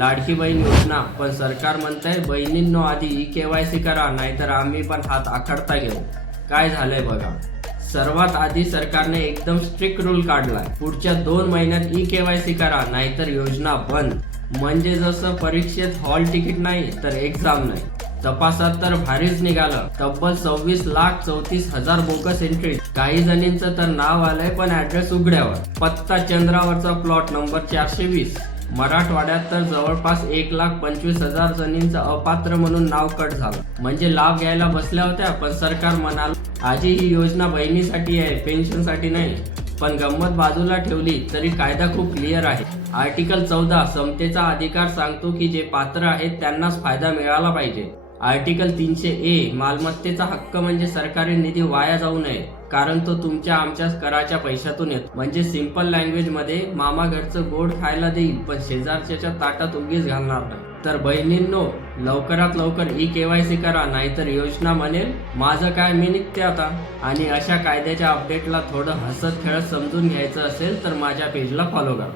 लाडकी बहीण योजना, पण सरकार म्हणतंय बहिणींनो आधी KYC करा, नाहीतर आम्ही पण हात आखडता घेऊ. काय झालंय बघा. सर्वात आधी सरकारने एकदम स्ट्रिक्ट रूल काढलाय. पुढच्या 2 महिन्यात KYC करा, नाहीतर योजना बंद. म्हणजे जसं परीक्षेत हॉल तिकीट नाही तर एक्झाम नाही. तपासात तर भारीच निघालं. तब्बल 26,34,000 बोगस एंट्री. काही जणींचं तर नाव आलंय पण ऍड्रेस उघड्यावर. पत्ता चंद्रावरचा प्लॉट नंबर 420. मराठवाड्यात तर जवळपास 1,25,000 जणींचं अपात्र म्हणून नाव कट झालं. म्हणजे लाभ घ्यायला बसल्या होत्या, पण सरकार म्हणाल आजी ही योजना बहिणीसाठी आहे, पेन्शनसाठी नाही. पण गंमत बाजूला ठेवली तरी कायदा खूप क्लिअर आहे. आर्टिकल 14 समतेचा अधिकार सांगतो की जे पात्र आहेत त्यांनाच फायदा मिळाला पाहिजे. आर्टिकल 300A मालमत्तेचा हक्क, म्हणजे सरकारी निधी वाया जाऊ नये, कारण तो तुमच्या आमच्या कराच्या पैशातून येतो. म्हणजे सिंपल लँग्वेज मध्ये मामा घरचं गोड खायला देईल, पण शेजारच्या ताटात उगीच घालणार नाही. तर बहिणींनो, लवकरात लवकर KYC करा, नाहीतर योजना म्हणेल माझं काय मी निघते आता. आणि अशा कायद्याच्या अपडेटला थोडं हसत खेळत समजून घ्यायचं असेल तर माझ्या पेजला फॉलो करा.